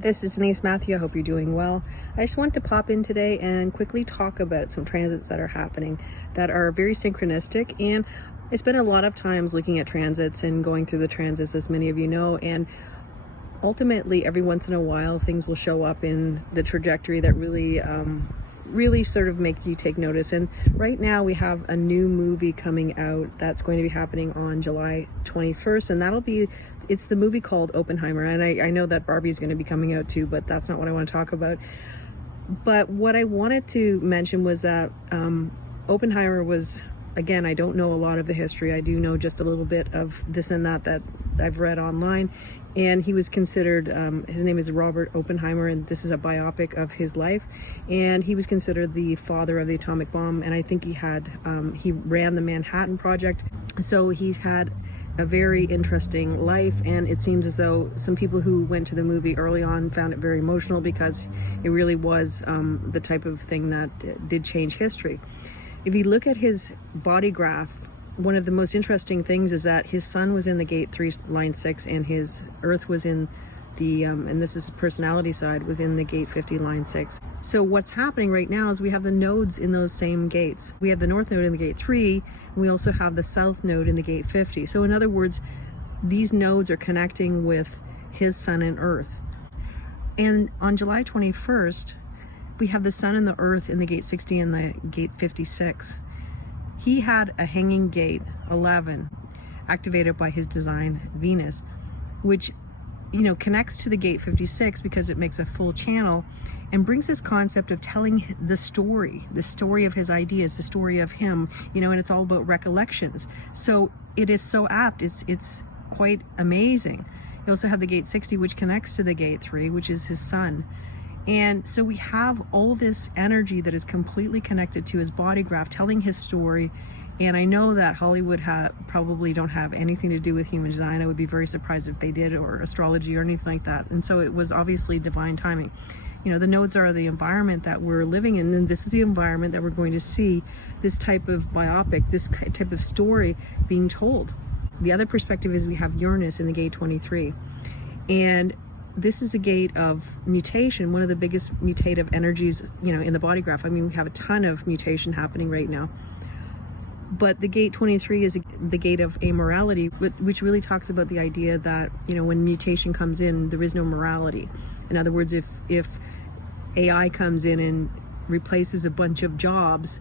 This is Denise Matthew. I hope you're doing well. I just wanted to pop in today and quickly talk about some transits that are happening that are very synchronistic. And I spent a lot of times looking at transits and going through the transits, as many of you know. And ultimately, every once in a while, things will show up in the trajectory that really sort of make you take notice. And right now we have a new movie coming out that's going to be happening on July 21st, and it's the movie called Oppenheimer. And I know that Barbie's going to be coming out too, but that's not what I want to talk about. But what I wanted to mention was that Oppenheimer was, again, I don't know a lot of the history. I do know just a little bit of this and that I've read online. And he was considered, his name is Robert Oppenheimer, and this is a biopic of his life. And he was considered the father of the atomic bomb. And I think he ran the Manhattan Project. So he's had a very interesting life. And it seems as though some people who went to the movie early on found it very emotional because it really was the type of thing that did change history. If you look at his body graph, one of the most interesting things is that his sun was in the gate 3, line 6, and his earth was in the, and this is the personality side, was in the gate 50, line 6. So what's happening right now is we have the nodes in those same gates. We have the north node in the gate 3, and we also have the south node in the gate 50. So in other words, these nodes are connecting with his sun and earth. And on July 21st, we have the sun and the earth in the gate 60 and the gate 56. He had a hanging gate 11 activated by his design Venus, which connects to the gate 56 because it makes a full channel and brings this concept of telling the story of his ideas, the story of him, and it's all about recollections. So it is so apt. It's quite amazing. You also have the gate 60, which connects to the gate 3, which is his sun. And so we have all this energy that is completely connected to his body graph, telling his story. And I know that Hollywood probably don't have anything to do with human design. I would be very surprised if they did, or astrology or anything like that. And so it was obviously divine timing. The nodes are the environment that we're living in, and this is the environment that we're going to see this type of biopic, this type of story being told. The other perspective is we have Uranus in the gate 23. And this is a gate of mutation, one of the biggest mutative energies, in the body graph. I mean, we have a ton of mutation happening right now. But the gate 23 is the gate of amorality, which really talks about the idea that, when mutation comes in, there is no morality. In other words, if AI comes in and replaces a bunch of jobs,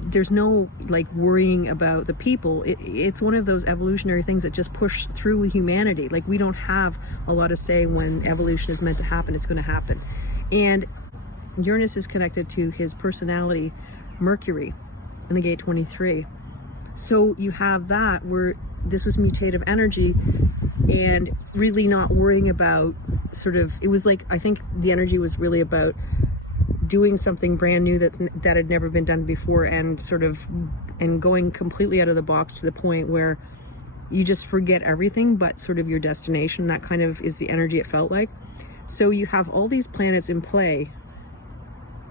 there's no worrying about the people. It's one of those evolutionary things that just push through humanity. We don't have a lot of say when evolution is meant to happen. It's going to happen. And Uranus is connected to his personality, Mercury, in the gate 23. So you have that where this was mutative energy and really not worrying about it was I think the energy was really about doing something brand new that had never been done before, and going completely out of the box to the point where you just forget everything but your destination. That kind of is the energy it felt like. So you have all these planets in play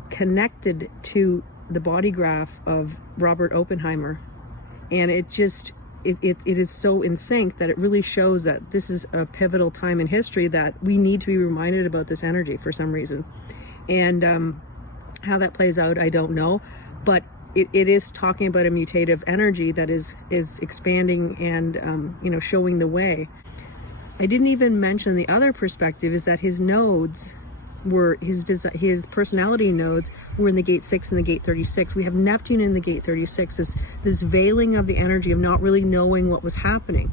connected to the body graph of Robert Oppenheimer, and it is so in sync that it really shows that this is a pivotal time in history that we need to be reminded about this energy for some reason. And how that plays out, I don't know, but it is talking about a mutative energy that is expanding and showing the way. I didn't even mention the other perspective is that his nodes were his personality nodes were in the gate 6 and the gate 36. We have Neptune in the gate 36, this veiling of the energy of not really knowing what was happening.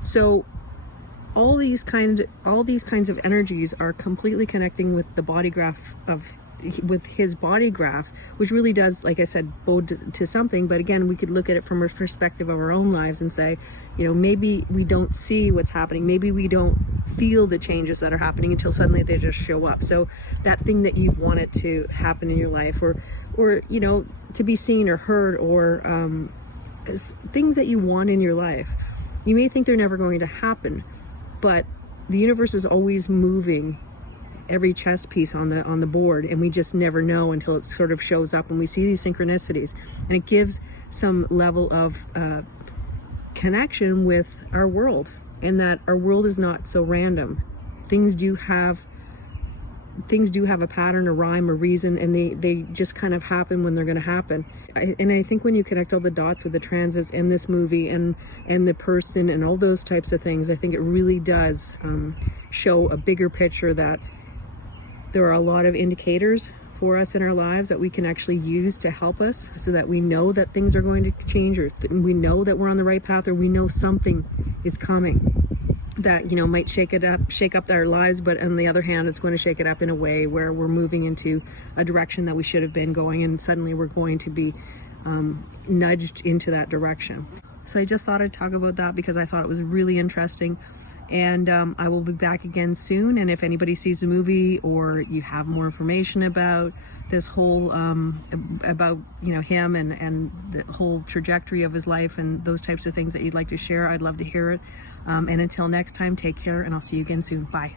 So all these kinds of energies are completely connecting with the body graph with his body graph, which really does, like I said, bode to something. But again, we could look at it from a perspective of our own lives and say, maybe we don't see what's happening. Maybe we don't feel the changes that are happening until suddenly they just show up. So that thing that you've wanted to happen in your life, or to be seen or heard, or things that you want in your life, you may think they're never going to happen, but the universe is always moving every chess piece on the board, and we just never know until it shows up, and we see these synchronicities, and it gives some level of connection with our world, and that our world is not so random. things do have a pattern, a rhyme, a reason, and they just kind of happen when they're going to happen. And I think when you connect all the dots with the transits in this movie and the person and all those types of things, I think it really does show a bigger picture, that there are a lot of indicators for us in our lives that we can actually use to help us, so that we know that things are going to change, or we know that we're on the right path, or we know something is coming that, you know, might shake up our lives, but on the other hand, it's going to shake it up in a way where we're moving into a direction that we should have been going, and suddenly we're going to be nudged into that direction. So I just thought I'd talk about that because I thought it was really interesting. And I will be back again soon. And if anybody sees the movie, or you have more information about this whole about, you know, him and the whole trajectory of his life and those types of things that you'd like to share, I'd love to hear it. And until next time, take care, and I'll see you again soon. Bye.